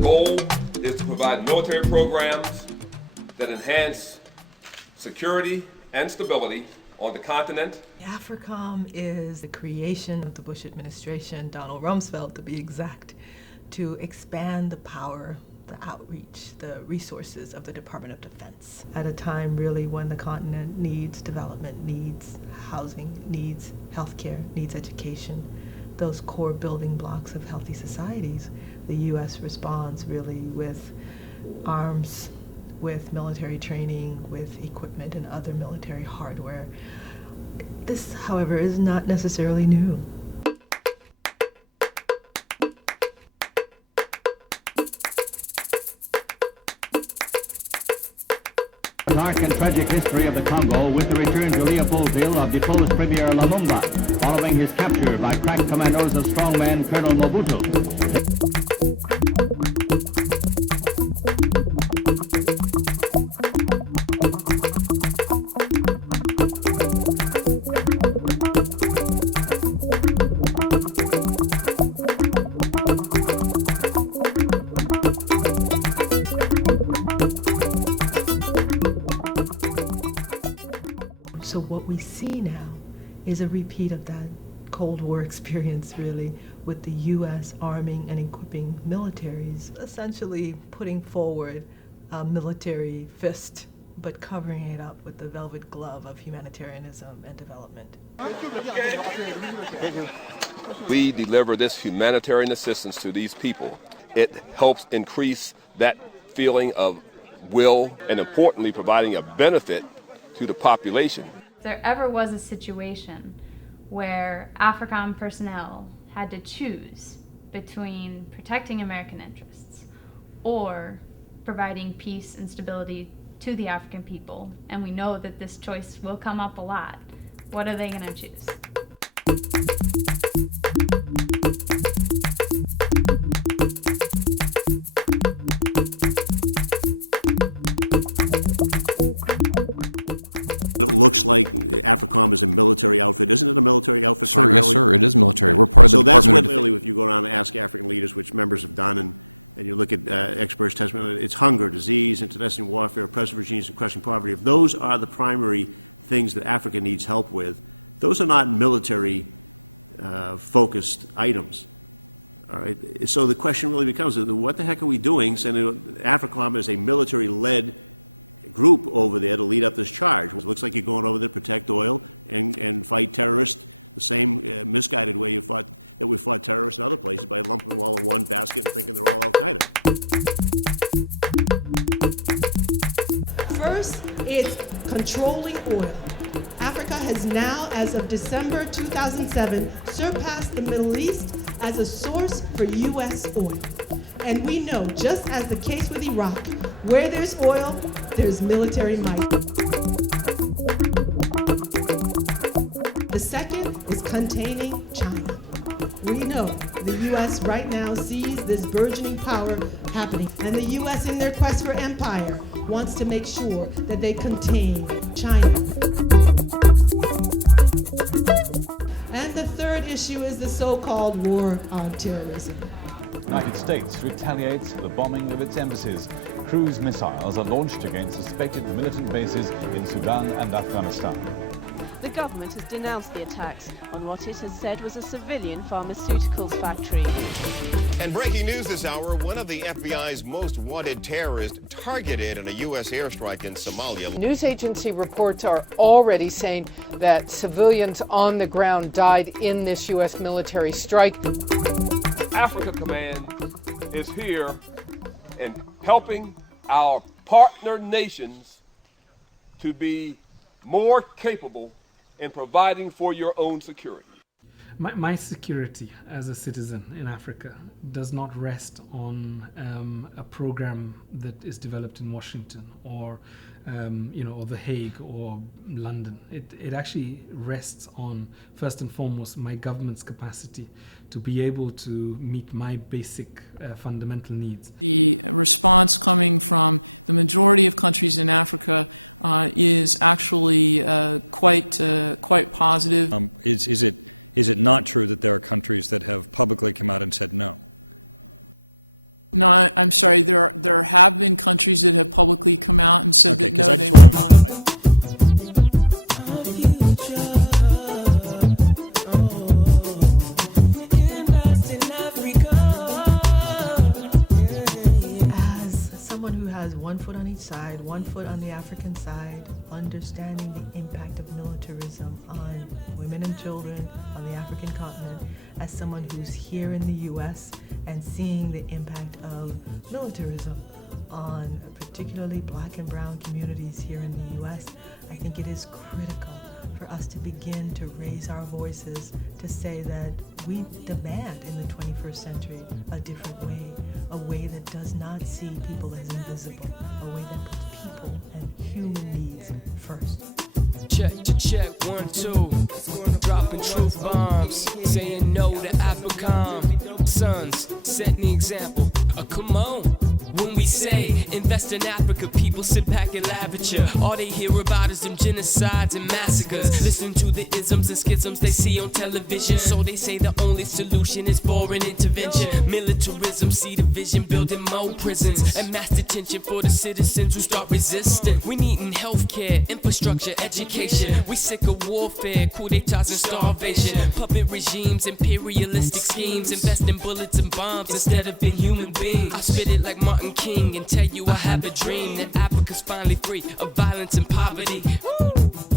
Goal is to provide military programs that enhance security and stability on the continent. Africom is the creation of the Bush administration, Donald Rumsfeld to be exact, to expand the power, the outreach, the resources of the Department of Defense at a time really when the continent needs development, needs housing, needs healthcare, needs education, those core building blocks of healthy societies. The U.S. responds really with arms, with military training, with equipment and other military hardware. This, however, is not necessarily new. Dark and tragic history of the Congo with the return to Leopoldville of deposed Premier Lumumba, following his capture by crack commandos of strongman Colonel Mobutu. So what we see now is a repeat of that Cold War experience, really, with the U.S. arming and equipping militaries, essentially putting forward a military fist, but covering it up with the velvet glove of humanitarianism and development. We deliver this humanitarian assistance to these people. It helps increase that feeling of will and, importantly, providing a benefit to the population. If there ever was a situation where Africom personnel had to choose between protecting American interests or providing peace and stability to the African people, and we know that this choice will come up a lot, what are they going to choose? So the question really comes to what have you doing so that Africom is a military-led group over there who have these trials. Looks like you're going out to protect oil and fight terrorists. The same in this kind of game, fight terrorists in other places. First, it's controlling oil. Africa has now, as of December 2007, surpassed the Middle East as a source for U.S. oil. And we know, just as the case with Iraq, where there's oil, there's military might. The second is containing China. We know the U.S. right now sees this burgeoning power happening, and the U.S. in their quest for empire wants to make sure that they contain China. And the third issue is the so-called war on terrorism. The United States retaliates for the bombing of its embassies. Cruise missiles are launched against suspected militant bases in Sudan and Afghanistan. The government has denounced the attacks on what it has said was a civilian pharmaceuticals factory. And breaking news this hour, one of the FBI's most wanted terrorists targeted in a U.S. airstrike in Somalia. News agency reports are already saying that civilians on the ground died in this U.S. military strike. Africa Command is here and helping our partner nations to be more capable in providing for your own security. My security as a citizen in Africa does not rest on a program that is developed in Washington or or The Hague or London. It actually rests on, first and foremost, my government's capacity to be able to meet my basic fundamental needs. The response coming from the majority of countries in Africa is actually quite positive. Is it not true that there are countries that have publicly come out and said no? Well, I'm saying there have been countries that have publicly come out and said they got it. Our future, invest in Africa. As someone who has one foot on each side, one foot on the African side, understanding the impact of militarism on women and children on the African continent, as someone who's here in the U.S. and seeing the impact of militarism on particularly Black and brown communities here in the U.S., I think it is critical for us to begin to raise our voices to say that we demand in the 21st century a different way, a way that does not see people as invisible, a way that puts people and human needs first. Check, 1, 2. Dropping truth bombs, saying no to Africom. Sons, setting the example. Come on. When we say invest in Africa, people sit back and laugh at you. All they hear about is them genocides and massacres. Listen to the isms and schisms they see on television. So they say the only solution is foreign intervention. Militarism, see the vision, building more prisons and mass detention for the citizens who start resisting. We needin' healthcare, infrastructure, education. We sick of warfare, coup d'etats and starvation. Puppet regimes, imperialistic schemes. Invest in bullets and bombs instead of in human beings. I spit it like Martin King and tell you I have a dream that Africa's finally free of violence and poverty. Woo!